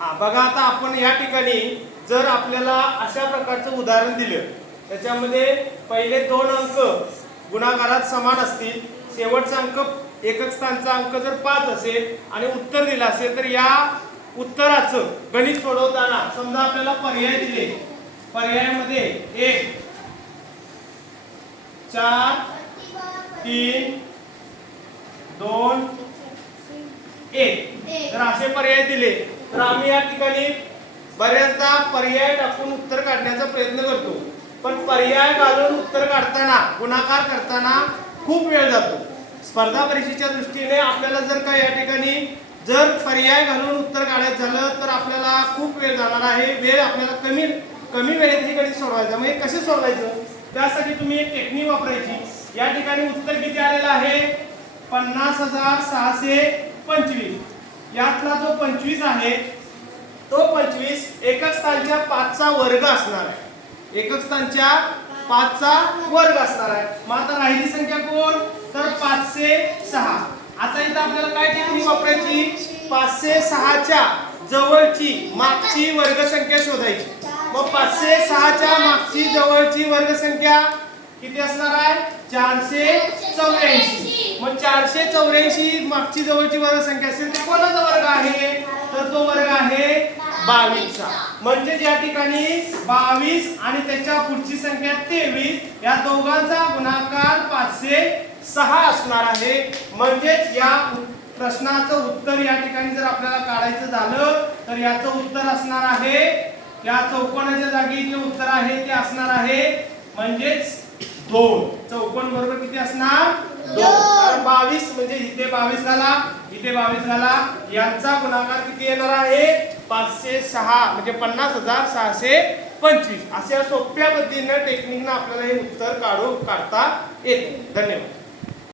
हा बघा आता आपण या ठिकाणी जर आपल्याला अशा प्रकारचं उदाहरण दिलं त्याच्यामध्ये पहिले दोन अंक गुणाकारात समान असतील. शेवटचा अंक एकक स्थानचा अंक जर पाच असेल आणि उत्तर दिलं असेल तर या उत्तराचं गणित सोडवताना समजा आपल्याला पर्याय दिले. पर्यायामध्ये एक चार तीन दोन एक. तर असे पर्याय दिले. तर आम्ही या ठिकाणी बऱ्याचदा पर्याय टाकून उत्तर काढण्याचा प्रयत्न करतो. पण पर्याय घालून उत्तर काढताना गुणाकार करताना खूप वेळ जातो. स्पर्धा परीक्षेच्या दृष्टीने आपल्याला जर का या ठिकाणी जर पर्याय घालून उत्तर काढायचं झालं तर आपल्याला खूप वेळ जाणार आहे. वेळ आपल्याला कमी कमी वेळेत हे गणित सोडवायचं. कसे सोडवायचं? त्यासाठी तुम्ही एक टेक्निक वापरायची. या ठिकाणी उत्तर किती आलेलं आहे? पन्नास हजार सहाशे पंचवीस. यातला जो पंचवीस आहे तो पंचवीस एकक स्थानच्या पाचचा वर्ग असणार आहे. एकक स्थानच्या पाचचा वर्ग असणार आहे. मग आता राहिली संख्या कोण? तर पाचशे सहा. आता इथं आपल्याला काय टिप्पणी वापरायची? पाचशे सहाच्या जवळची मागची वर्गसंख्या शोधायची. मग पाचशे सहाच्या मागची जवळची वर्गसंख्या किती असणार आहे? चारशे चौऱ्याऐंशी. मग चारशे चौऱ्याऐंशी मागची जवळची वर्गसंख्या असेल तर कोणाचा वर्ग आहे? तर तो वर्ग आहे बावीसचा. म्हणजे या ठिकाणी बावीस आणि त्याच्या पुढची संख्या तेवीस या दोघांचा गुणाकार पाचशे सहा असणार आहे. म्हणजेच या प्रश्नाचं उत्तर या ठिकाणी जर आपल्याला काढायचं झालं तर याचं उत्तर असणार आहे या चौकोनाच्या जागी जे उत्तर आहे ते असणार आहे म्हणजेच दोन. चौकोन बरोबर किती असणार? दोन. बावीस म्हणजे इथे बावीस झाला इथे बावीस झाला. यांचा गुणाकार किती येणार आहे? पाचशे सहा म्हणजे पन्नास हजार सहाशे पंचवीस. अशा सोप्या पद्धतीनं टेक्निकनं आपल्याला हे उत्तर काढू काढता येते. धन्यवाद.